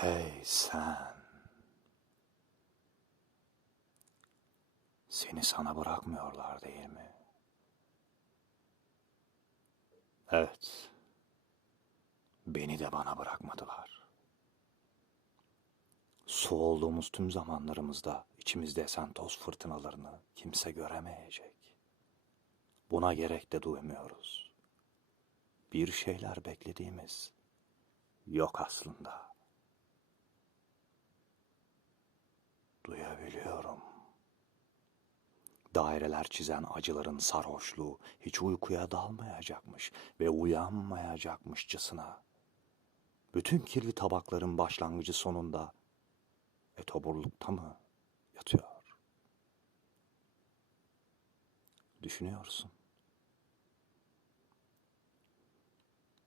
Hey sen. Seni sana bırakmıyorlar değil mi? Evet. Beni de bana bırakmadılar. Su olduğumuz tüm zamanlarımızda içimizde esen toz fırtınalarını kimse göremeyecek. Buna gerek de duymuyoruz. Bir şeyler beklediğimiz yok aslında. Duyabiliyorum. Daireler çizen acıların sarhoşluğu hiç uykuya dalmayacakmış ve uyanmayacakmışçasına. Bütün kirli tabakların başlangıcı sonunda etoburlukta mı yatıyor? Düşünüyorsun.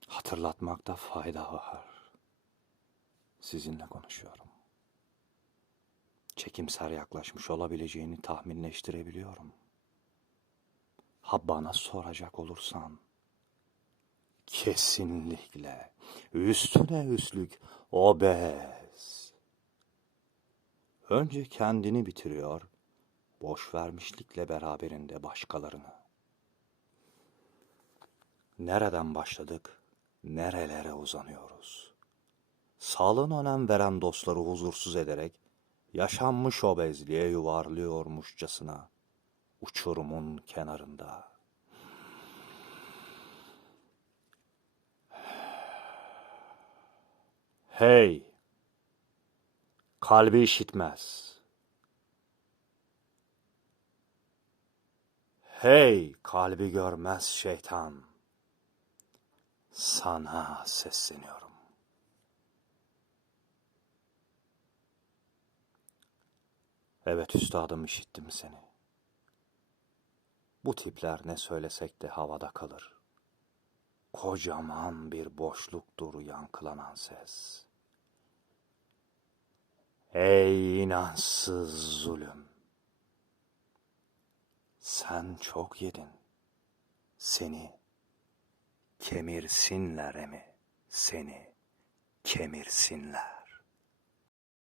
Hatırlatmakta fayda var. Sizinle konuşuyorum. Çekimser yaklaşmış olabileceğini tahminleştirebiliyorum. Ha bana soracak olursan, kesinlikle üstüne üstlük obez. Önce kendini bitiriyor, boş vermişlikle beraberinde başkalarını. Nereden başladık, nerelere uzanıyoruz? Sağlığına önem veren dostları huzursuz ederek yaşanmış obezliğe yuvarlıyormuşçasına uçurumun kenarında. Hey! Kalbi işitmez. Hey! Kalbi görmez şeytan. Sana sesleniyorum. Evet üstadım işittim seni. Bu tipler ne söylesek de havada kalır. Kocaman bir boşluktur yankılanan ses. Ey inansız zulüm! Sen çok yedin. Seni kemirsinler emi, seni kemirsinler.